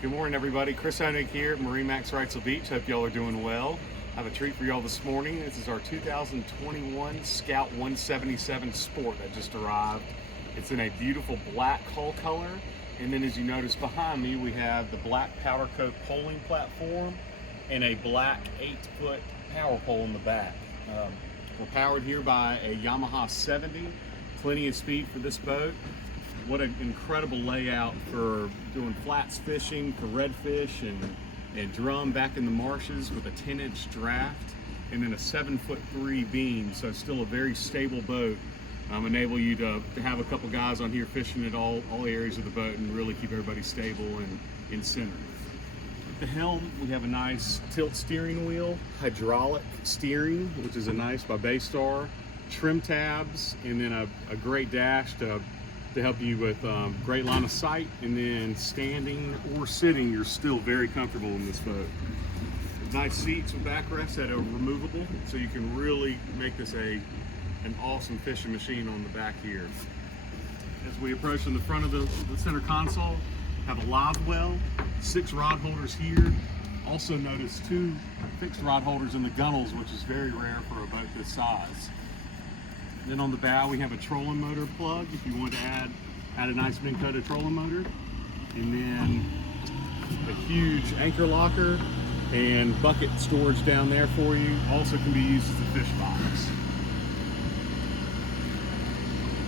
Good morning, everybody. Chris Honig here at MarineMax Wrightsville Beach. Hope y'all are doing well. I have a treat for y'all this morning. This is our 2021 Scout 177 Sport that just arrived. It's in a beautiful black hull color. And then as you notice behind me, we have the black powder coat poling platform and a black 8-foot power pole in the back. We're powered here by a Yamaha 70. Plenty of speed for this boat. What an incredible layout for doing flats fishing for redfish and drum back in the marshes with a 10-inch draft and then a 7'3" beam, so still a very stable boat. Enable you to have a couple guys on here fishing at all areas of the boat and really keep everybody stable and in center. At the helm, we have a nice tilt steering wheel, hydraulic steering, which is a nice by Baystar, trim tabs, and then a great dash to help you with great line of sight, and then standing or sitting, you're still very comfortable in this boat. Nice seats with backrests that are removable, so you can really make this an awesome fishing machine on the back here. As we approach in the front of the center console, have a live well, 6 rod holders here. Also notice 2 fixed rod holders in the gunnels, which is very rare for a boat this size. Then on the bow, we have a trolling motor plug if you want to add a nice Minn Kota trolling motor. And then a huge anchor locker and bucket storage down there for you. Also can be used as a fish box.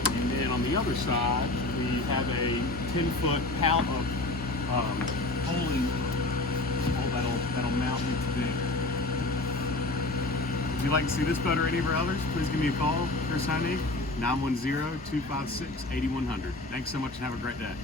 And then on the other side, we have a 10-foot pallet of poling pole that'll mount into there. If you'd like to see this boat or any of our others, please give me a call. Chris Honig, 910-256-8100. Thanks so much and have a great day.